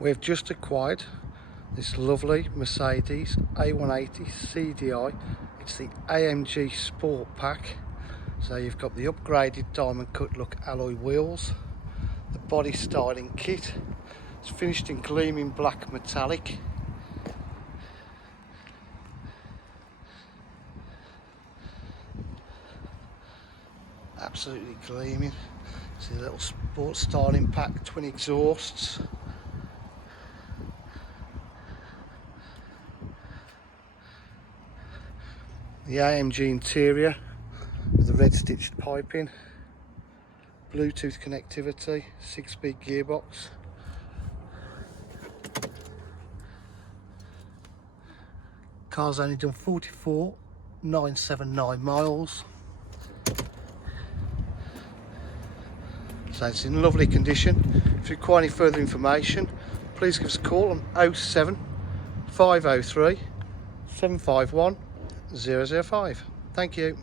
We've just acquired this lovely Mercedes A180 CDI. It's the AMG Sport Pack. So you've got the upgraded diamond cut look alloy wheels, the body styling kit. It's finished in gleaming black metallic. Absolutely gleaming. See the little sport styling pack, twin exhausts. The AMG interior with the red stitched piping, Bluetooth connectivity, 6-speed gearbox. Car's only done 44,979 miles. So it's in lovely condition. If you require any further information, please give us a call on 07 503 751 005. Thank you.